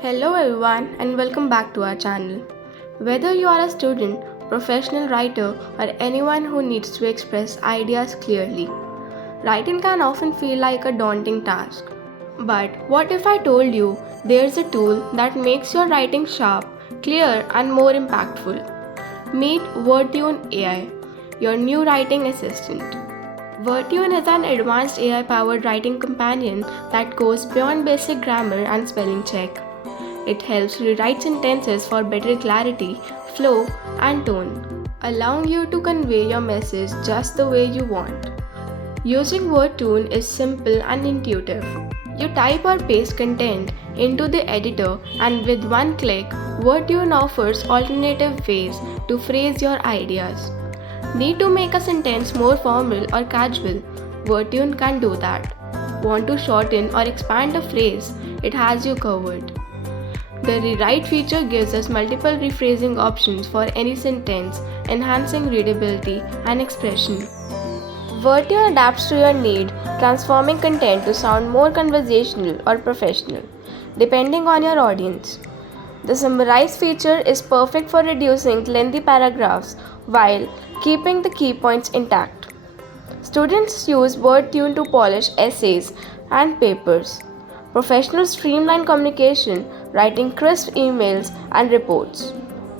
Hello everyone and welcome back to our channel. Whether you are a student, professional writer or anyone who needs to express ideas clearly, writing can often feel like a daunting task. But what if I told you there's a tool that makes your writing sharp, clear and more impactful? Meet WORDTUNE AI, your new writing assistant. WORDTUNE is an advanced AI-powered writing companion that goes beyond basic grammar and spelling check. It helps rewrite sentences for better clarity, flow, and tone, allowing you to convey your message just the way you want. Using WordTune is simple and intuitive. You type or paste content into the editor, and with one click, WordTune offers alternative ways to phrase your ideas. Need to make a sentence more formal or casual? WordTune can do that. Want to shorten or expand a phrase? It has you covered. The rewrite feature gives us multiple rephrasing options for any sentence, enhancing readability and expression. WordTune adapts to your need, transforming content to sound more conversational or professional, depending on your audience. The summarize feature is perfect for reducing lengthy paragraphs while keeping the key points intact. Students use WordTune to polish essays and papers. Professionals streamline communication, writing crisp emails and reports.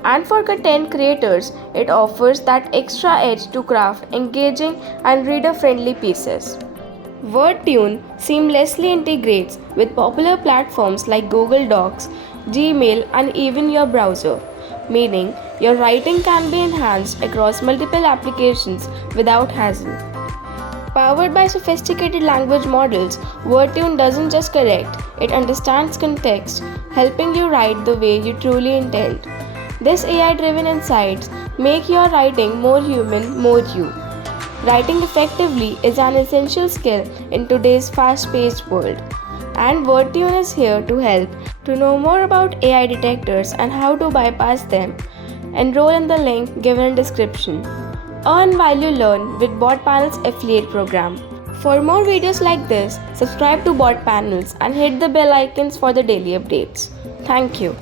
And for content creators, it offers that extra edge to craft engaging and reader-friendly pieces. WordTune seamlessly integrates with popular platforms like Google Docs, Gmail, and even your browser, meaning your writing can be enhanced across multiple applications without hassle. Powered by sophisticated language models, WordTune doesn't just correct, it understands context, helping you write the way you truly intend. This AI-driven insights make your writing more human, more you. Writing effectively is an essential skill in today's fast-paced world, and WordTune is here to help. To know more about AI detectors and how to bypass them, enroll in the link given in description. Earn while you learn with Botpanels affiliate program. For more videos like this, subscribe to Botpanels and hit the bell icons for the daily updates. Thank you.